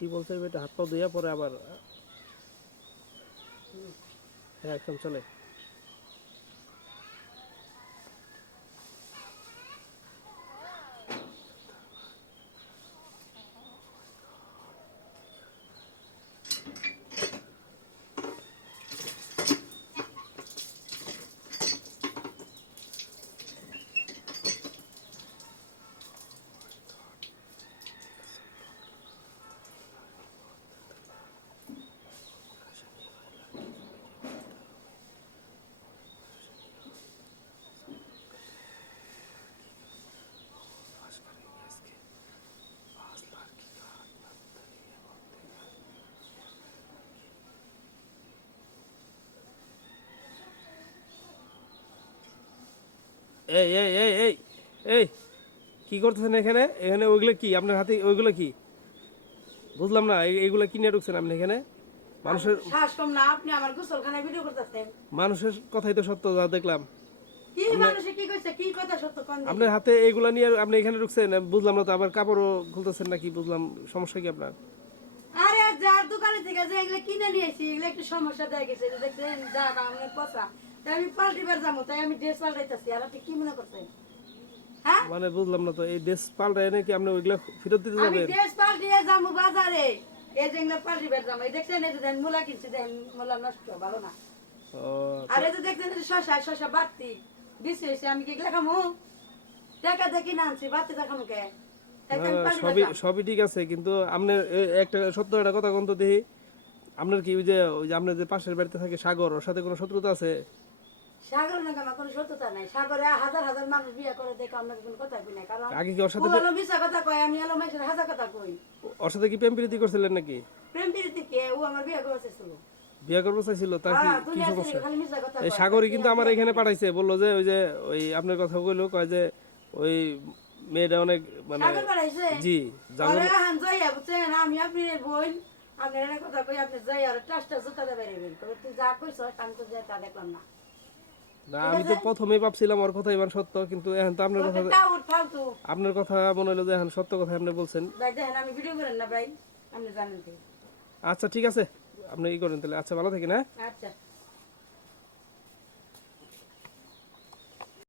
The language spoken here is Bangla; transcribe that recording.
টিউবওয়েল সাহেব এটা হাত পা ধুইয়া পরে আবার হ্যাঁ একদম চলে। এই এই এই এই এই কি করতেছেন এখানে? এখানে ওইগুলো কি আপনার হাতে? ওইগুলো কি বুঝলাম না। এইগুলো কি নিয়ে ঢুকছেন আপনি এখানে? মানুষের শ্বাস কম না, আপনি আমার গোসলখানায় ভিডিও করতেছেন। মানুষের কথাই তো সত্য, যা দেখলাম। কি মানুষে কি কইছে, কি কথা সত্য কোন দিন? আপনার হাতে এইগুলা নিয়ে আপনি এখানে ঢুকছেন, বুঝলাম না তো। আবার কাপড়ও খুলতেছেন নাকি বুঝলাম, সমস্যা কি আপনার? আরে যার দোকানে থেকে যে এগুলো কিনে নিয়েছি, এগুলো একটু সমস্যা দেখা গেছে। দেখছেন যা আমি পচা, তাই আমি পাল্টিবার যাবো, তাই আমি ড্রেস পাল্টাইতেছি। আর আপনি কি মনে করছেন? হ্যাঁ, মানে বুঝলাম না তো, এই ড্রেস পাল্টায় নাকি আপনি ওইগুলা ফেরত দিতে আমি যাবেন? ড্রেস পাল্টিয়ে যাবো বাজারে। এই যে এগুলো পাল্টিবার যাবো, এই দেখছেন এই যে দেন মূলা কিনছি, দেন মূলা নষ্ট, ভালো না। ও আর এই যে দেখছেন এই যে শশা বাড়তি দিছি হয়েছে, আমি কি এগুলো খামো? টাকা দিয়ে কিনে আনছি, বাড়তি দেখামো কে? তাই তো না, আমি না, পাল্টিবার সবই যাবো। সবই ঠিক আছে, কিন্তু আপনার একটা সত্য একটা কথা কোন তো দেখি। আপনার কি ওই যে আপনার যে পাশের বাড়িতে থাকে সাগর, ওর সাথে কোনো শত্রুতা আছে? সাগর নাকি আমার কোনো সত্যতা নাই। সাগরে হাজার হাজার মানুষ বিয়ে করে দেখে আপনাকে কোনো কথা কই নাই, কারণ আগে কি ওর ও সাথে হলো মিশা কথা কয়, আমি হলো মানুষের হাজার কথা কই। ওর সাথে কি প্রেম প্রীতি করছিলেন নাকি? প্রেম প্রীতি কে? ও আমার বিয়ে করে চেয়েছিল। বিয়ে করবো চাইছিল, তার কি হ্যাঁ, কি দুনিয়া ছেড়ে সমস্যা? খালি মিশা কথা এই কয়। সাগরই তাই কিন্তু আমার বিয়ে এখানে করি। পাঠাইছে, বললো যে ওই আপনার কথা কইলো, কয় যে ওই মেয়েটা অনেক মানে সাগর বাড়াইছে? জি জাগর। ওরে হান যাইয়া বুঝছেন, আমি আপনি বোন, আপনার এনে কথা কই, আপনি যাই আর টাসটা জুতাতে বেরিয়েবেন। তবে তুই যা কইছ আমি তো যাই তা দেখলাম না। না, ঠিক আমি তো আছে? প্রথমেই ভাবছিলাম ওর কথা এবার সত্য, কিন্তু এখন তো আপনার কথা, তোকে টাউট ফালতু। আপনার কথা মনে হলো যে এখন সত্য কথা আপনি বলছেন। ভাই দেখেন আমি ভিডিও করেন না ভাই, আপনি জানেন কি। আচ্ছা ঠিক আছে, আপনি ই করেন তাহলে। আচ্ছা ভালো থাকেন, হ্যাঁ। আচ্ছা।